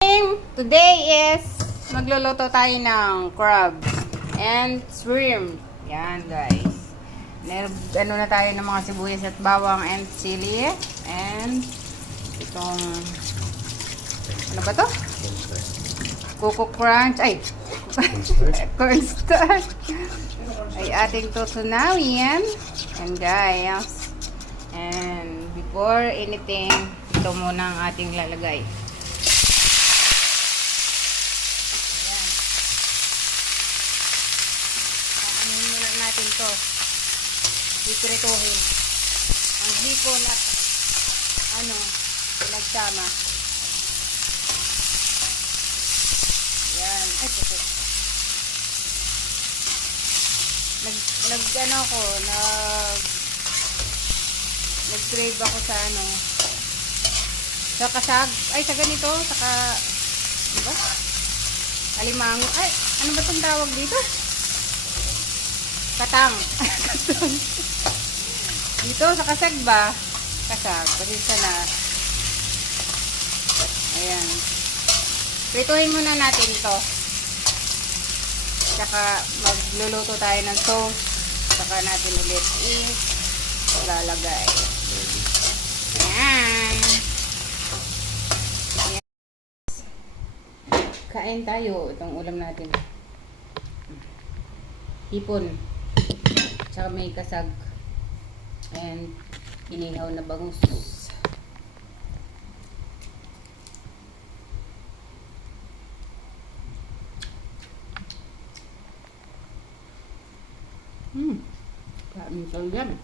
Today is magluluto tayo ng crabs and shrimp. Yan guys. Ano na tayo ng mga sibuyas at bawang and sili. And itong ano ba to? Coco Crunch. Ay! Cornstarch. Ay ating tutunawin. And guys. And before anything, ito muna ang ating lalagay. Natin to iprituhin ang hipon at pinagsama. Yan. Ay, ito. Nag-crave ako sa sa kasag, ay sa ganito, saka diba? Alimango. Ay, ano ba itong tawag dito? Katang. Katang. Dito sa kasag ba? Kasag. Pasensya na. Ayan. Prituhin muna natin to. Saka magluluto tayo ng sauce. Saka natin ulit ilalagay. Ayan. Ayan. Kain tayo. Itong ulam natin. Hipon. Tsaka may kasag and inihaw na bangus. Kain sa yan.